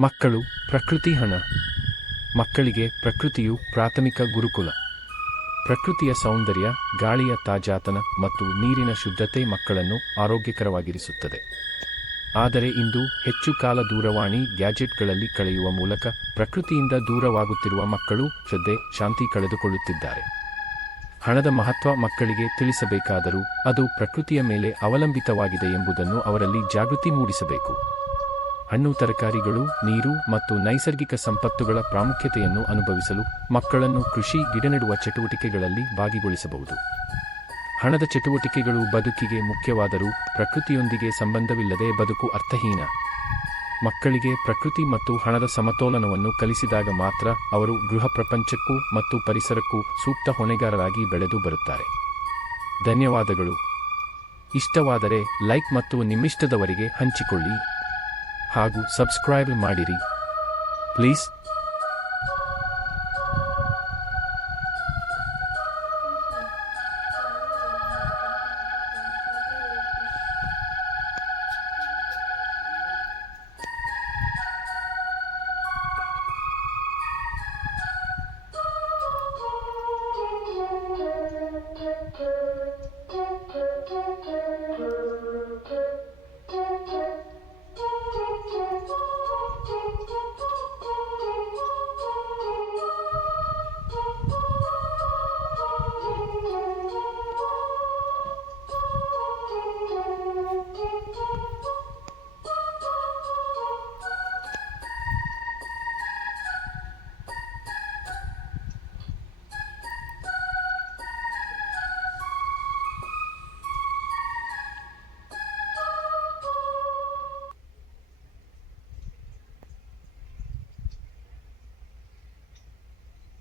ಮಕ್ಕಳು, ಪ್ರಕೃತಿ ಹಣ. ಮಕ್ಕಳಿಗೆ ಪ್ರಕೃತಿಯು ಪ್ರಾಥಮಿಕ ಗುರುಕುಲ. ಪ್ರಕೃತಿಯ ಸೌಂದರ್ಯ, ಗಾಳಿಯ ತಾಜಾತನ ಮತ್ತು ನೀರಿನ ಶುದ್ಧತೆ ಮಕ್ಕಳನ್ನು ಆರೋಗ್ಯಕರವಾಗಿರಿಸುತ್ತದೆ. ಆದರೆ ಇಂದು ಹೆಚ್ಚು ಕಾಲ ದೂರವಾಣಿ, ಗ್ಯಾಜೆಟ್ಗಳಲ್ಲಿ ಕಳೆಯುವ ಮೂಲಕ ಪ್ರಕೃತಿಯಿಂದ ದೂರವಾಗುತ್ತಿರುವ ಮಕ್ಕಳು ಶ್ರದ್ಧೆ, ಶಾಂತಿ ಕಳೆದುಕೊಳ್ಳುತ್ತಿದ್ದಾರೆ. ಹಣದ ಮಹತ್ವ ಮಕ್ಕಳಿಗೆ ತಿಳಿಸಬೇಕಾದರೂ ಅದು ಪ್ರಕೃತಿಯ ಮೇಲೆ ಅವಲಂಬಿತವಾಗಿದೆ ಎಂಬುದನ್ನು ಅವರಲ್ಲಿ ಜಾಗೃತಿ ಮೂಡಿಸಬೇಕು. ಹಣ್ಣು, ತರಕಾರಿಗಳು, ನೀರು ಮತ್ತು ನೈಸರ್ಗಿಕ ಸಂಪತ್ತುಗಳ ಪ್ರಾಮುಖ್ಯತೆಯನ್ನು ಅನುಭವಿಸಲು ಮಕ್ಕಳನ್ನು ಕೃಷಿ, ಗಿಡನೆಡುವ ಚಟುವಟಿಕೆಗಳಲ್ಲಿ ಭಾಗಿಗೊಳಿಸಬಹುದು. ಹಣದ ಚಟುವಟಿಕೆಗಳು ಬದುಕಿಗೆ ಮುಖ್ಯವಾದರೂ ಪ್ರಕೃತಿಯೊಂದಿಗೆ ಸಂಬಂಧವಿಲ್ಲದೆ ಬದುಕು ಅರ್ಥಹೀನ. ಮಕ್ಕಳಿಗೆ ಪ್ರಕೃತಿ ಮತ್ತು ಹಣದ ಸಮತೋಲನವನ್ನು ಕಲಿಸಿದಾಗ ಮಾತ್ರ ಅವರು ಗೃಹ ಪ್ರಪಂಚಕ್ಕೂ ಮತ್ತು ಪರಿಸರಕ್ಕೂ ಸೂಕ್ತ ಹೊಣೆಗಾರರಾಗಿ ಬೆಳೆದು ಬರುತ್ತಾರೆ. ಧನ್ಯವಾದಗಳು. ಇಷ್ಟವಾದರೆ ಲೈಕ್ ಮತ್ತು ನಿಮ್ಮಿಷ್ಟದವರಿಗೆ ಹಂಚಿಕೊಳ್ಳಿ ಹಾಗೂ ಸಬ್ಸ್ಕ್ರೈಬ್ ಮಾಡಿರಿ ಪ್ಲೀಸ್.